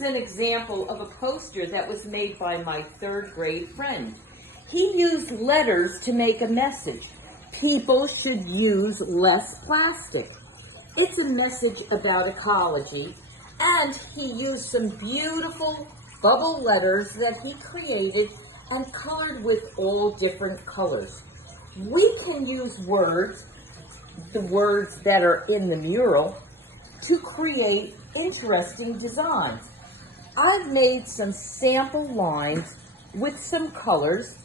is an example of a poster that was made by my third grade friend. He used letters to make a message. People should use less plastic. It's a message about ecology, and he used some beautiful bubble letters that he created and colored with all different colors. We can use words, the words that are in the mural, to create interesting designs. I've made some sample lines with some colors,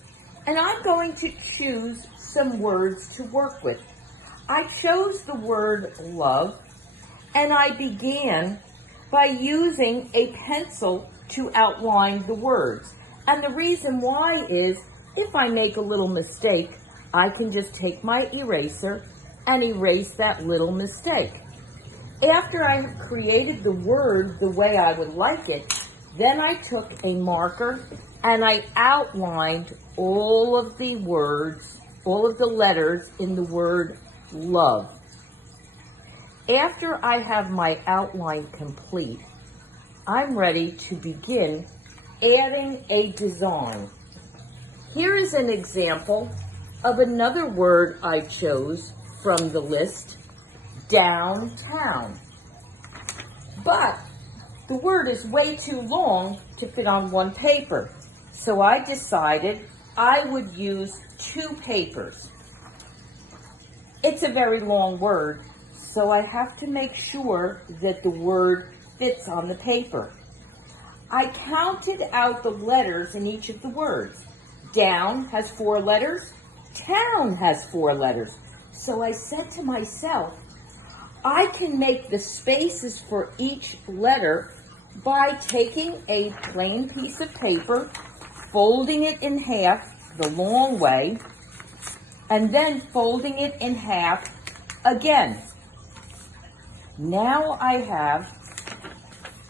and I'm going to choose some words to work with. I chose the word love, and I began by using a pencil to outline the words. And the reason why is, if I make a little mistake, I can just take my eraser and erase that little mistake. After I have created the word the way I would like it, then I took a marker and I outlined all of the words, all of the letters in the word love. After I have my outline complete, I'm ready to begin adding a design. Here is an example of another word I chose from the list, downtown. But the word is way too long to fit on one paper, so I decided I would use two papers. It's a very long word, so I have to make sure that the word fits on the paper. I counted out the letters in each of the words. Down has 4 letters, town has 4 letters. So I said to myself, I can make the spaces for each letter by taking a plain piece of paper, folding it in half the long way, and then folding it in half again. Now I have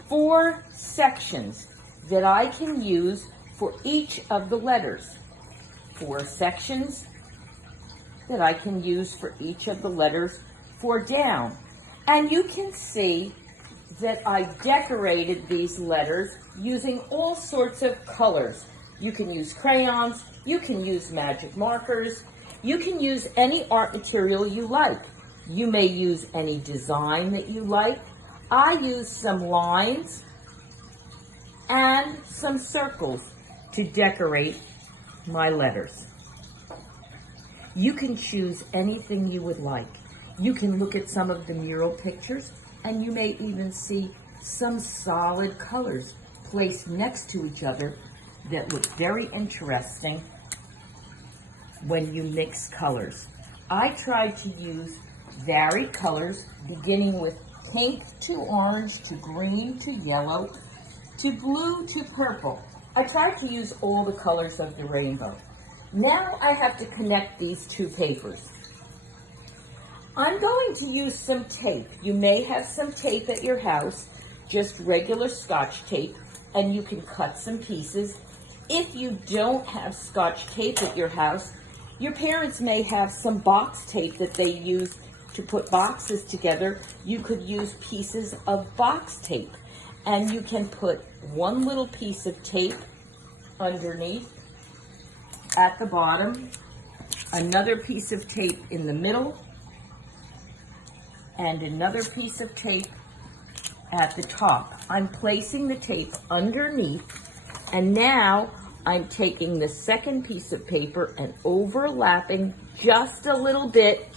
4 sections that I can use for each of the letters. 4 sections that I can use for each of the letters for down. And you can see that I decorated these letters using all sorts of colors. You can use crayons, you can use magic markers, you can use any art material you like. You may use any design that you like. I used some lines and some circles to decorate my letters. You can choose anything you would like. You can look at some of the mural pictures, and you may even see some solid colors placed next to each other that look very interesting when you mix colors. I tried to use varied colors, beginning with pink to orange to green to yellow to blue to purple. I tried to use all the colors of the rainbow. Now I have to connect these 2 papers. I'm going to use some tape. You may have some tape at your house, just regular Scotch tape, and you can cut some pieces. If you don't have Scotch tape at your house, your parents may have some box tape that they use to put boxes together. You could use pieces of box tape, and you can put one little piece of tape underneath at the bottom, another piece of tape in the middle, and another piece of tape at the top. I'm placing the tape underneath, and now I'm taking the second piece of paper and overlapping just a little bit,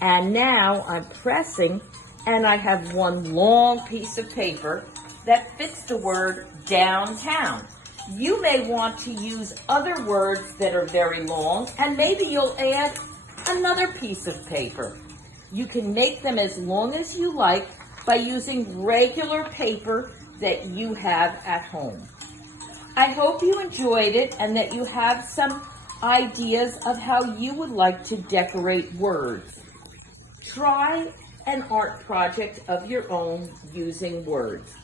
and now I'm pressing, and I have one long piece of paper that fits the word downtown. You may want to use other words that are very long, and maybe you'll add another piece of paper. You can make them as long as you like by using regular paper that you have at home. I hope you enjoyed it and that you have some ideas of how you would like to decorate words. Try an art project of your own using words.